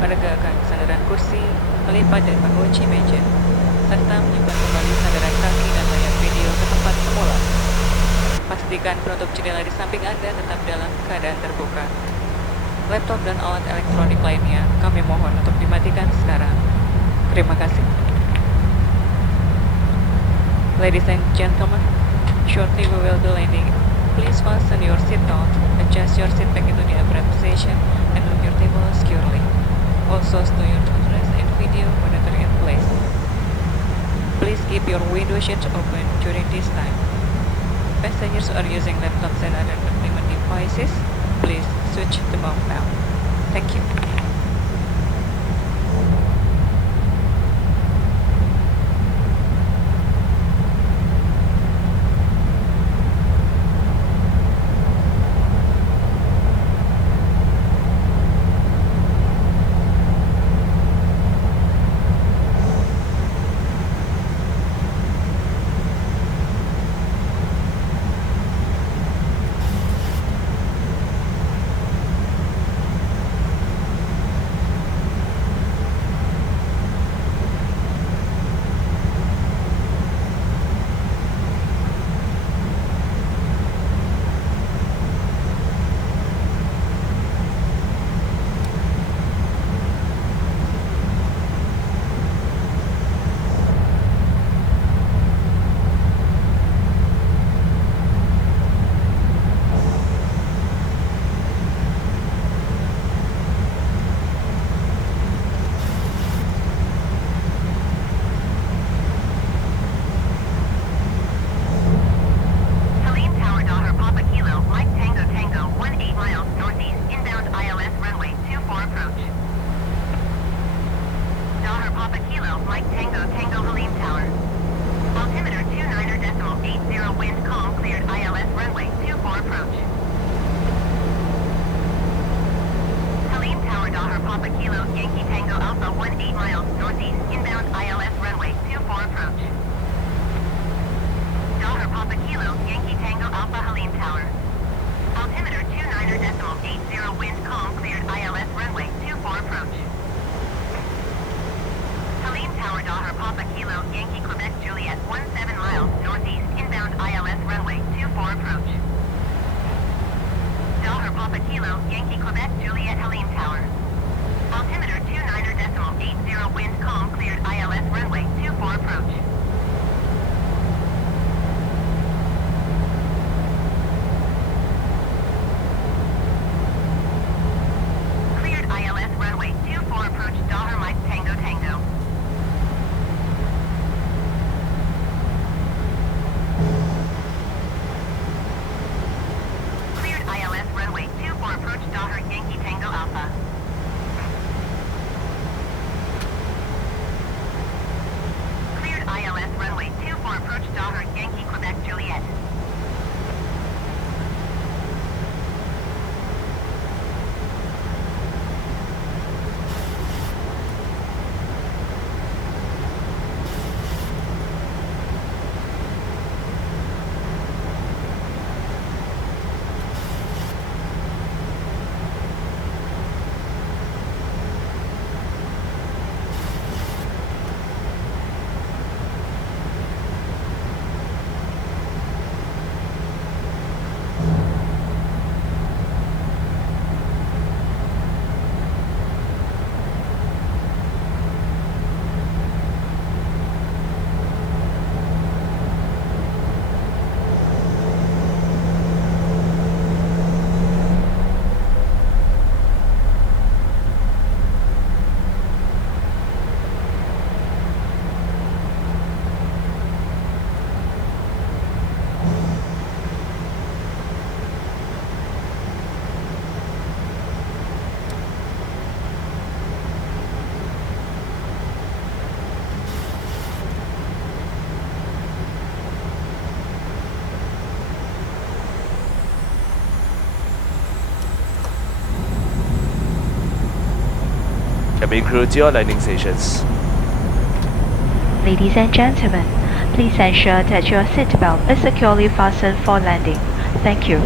menegakkan sandaran kursi, melipat dan mengunci meja, serta menyimpan kembali sandaran kaki dan layar video ke tempat semula. Pastikan penutup jendela di samping Anda tetap dalam keadaan terbuka. Laptop dan alat elektronik lainnya kami mohon untuk dimatikan sekarang. Terima kasih. Ladies and gentlemen, shortly we will be landing. Please fasten your seatbelt, adjust your seat back into the upright position, and lock your table securely. Also stow your toothbrush and video monitor in place. Please keep your window shades open during this time. Passengers who are using laptops and other entertainment devices, please switch them off now. Thank you. Cabin crew to your landing stations. Ladies and gentlemen, please ensure that your seatbelt is securely fastened for landing. Thank you.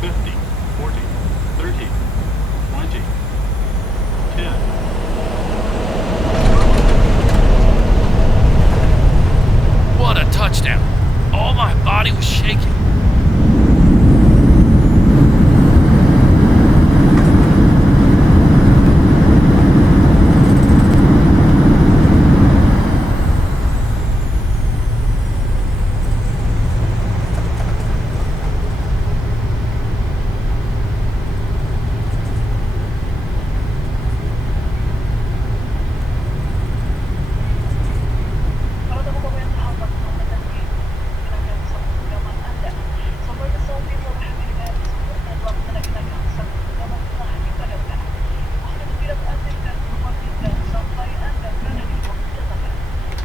50, 40, 30, 20, 10. What a touchdown! All my body was shaking. Para nakuha yung hawak ng matangin, ginagamit sa paggaman Anda. Sa mga nasabi mo na habilidad sa pagkadwang na naginagamit sa paggaman na halipanan ka. Ang nagpinag-atin ka ng pagkita sa may Anda ka na nilong tatakan.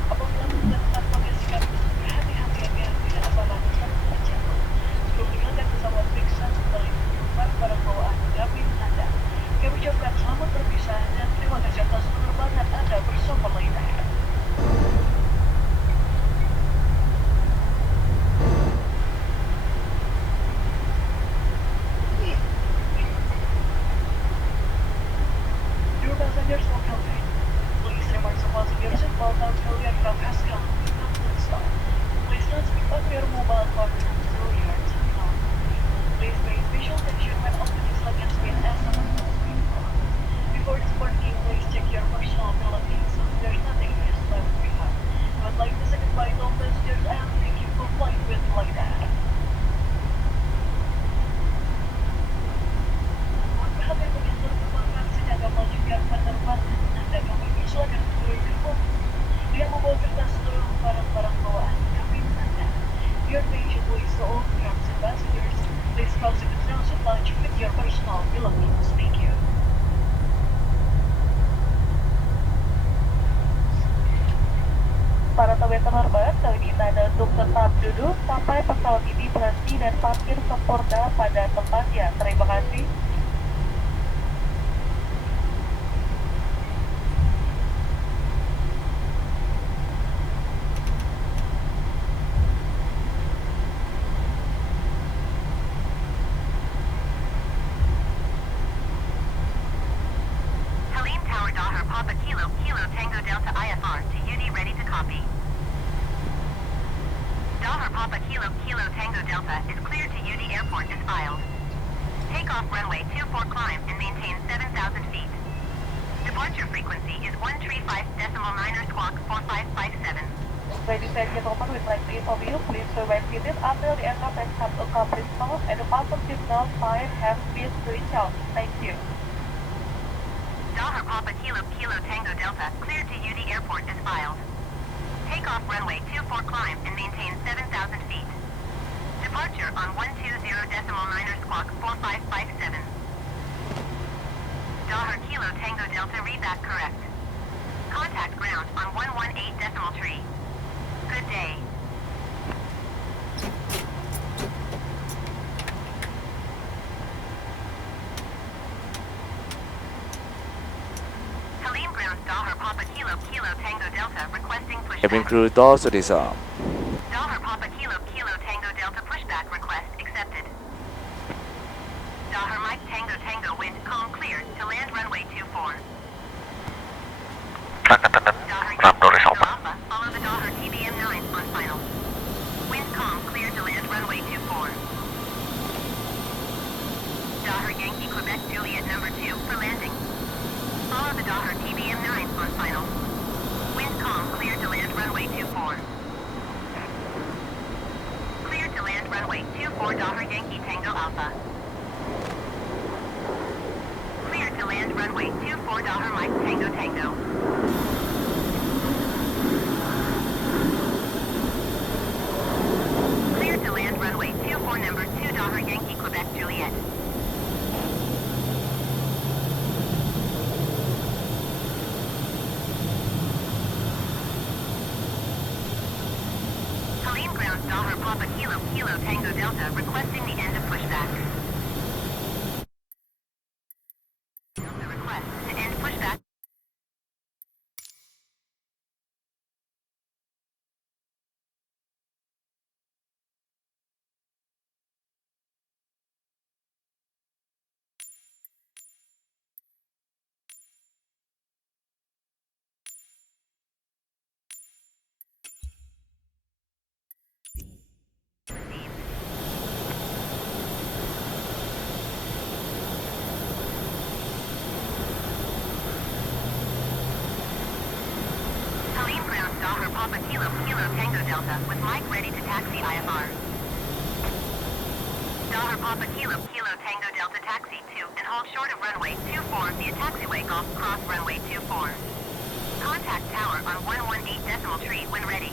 Abang lamunan at pag-isikat hati-hati ang yan pinaabalan sa mga tiyako. Tulungan sa mga bigsan sa taling lupa para bawaan gabin Anda. Kaya ucapkan selamat berpisah dan terima kasih atas penerbangan Anda bersama Lion Air. Dear passengers, welcome in. Please remind the passengers seatbelt until the aircraft has come to stop. Please not speak on your mobile phone until you are turning on. Please pay special attention when opening luggage bin as the windows being closed. Before departing, please check your personal belongings so there's nothing is left behind. I would like to say goodbye to all passengers and thank you for flying with Lion Air. Apabila begitu merupakan senjata melanjutkan penerbangan, Anda kami silakan turun ke mobil dengan membawa kertas seluruh barang-barang bawaan kabin Anda. Your attention please to all cabs and passengers. Please proceed to transit lounge with your personal belongings. Thank you. Para tamu penerbangan, kami minta Anda untuk tetap duduk sampai pesawat ini berhenti dan parkir sempurna pada tempatnya. Terima kasih. Helene Tower Daughter Papa Kilo Kilo Tango Delta IFR to UD ready to copy. Daughter Papa Kilo Kilo Tango Delta is cleared to UD Airport as filed. Takeoff runway 24 climb and maintain 7,000 feet. Departure frequency is 135.9 squawk 4557. Ladies and gentlemen, we'd like to inform you, please remain seated until the aircraft has come to a complete stop and the button signal sign has been switched out. Thank you. Daughter Papa Kilo Kilo Tango Delta cleared to UD Airport as filed. Takeoff runway 24 climb and maintain 7,000 feet. Departure on 120.9 squawk 4557. Daughter Kilo Tango Delta read that correct. Contact ground on 118.3. Good day. Helene ground Daughter Papa Kilo Kilo Tango Delta requesting pushback. Cabin crew doors to disarm. Daughter Papa Kilo Kilo Tango Delta pushback request accepted. Daughter Mike Tango Tango wind calm cleared to land runway 24. Daughter Alpha, follow the Daughter TBM 9 on final. Wind calm cleared to land runway 24. Daughter Yankee Quebec Juliet number 2 for landing. Follow the Daughter TBM 9 on final. Wind calm cleared to land runway 24. Cleared to land runway 24 Daughter Yankee Tango Alpha. Cleared to land runway 24 Daughter Mike Tango Tango. Cleared to land runway 24 number 2 Daughter Yankee Quebec Juliet. Helene ground Daughter Papa Kilo Kilo Tango Delta requesting the end of pushback. The request to end pushback. Delta with Mike ready to taxi IFR. Dollar Papa Kilo Kilo Tango Delta taxi to and hold short of runway 24 via taxiway Golf Cross runway 24. Contact tower on 118.3 when ready.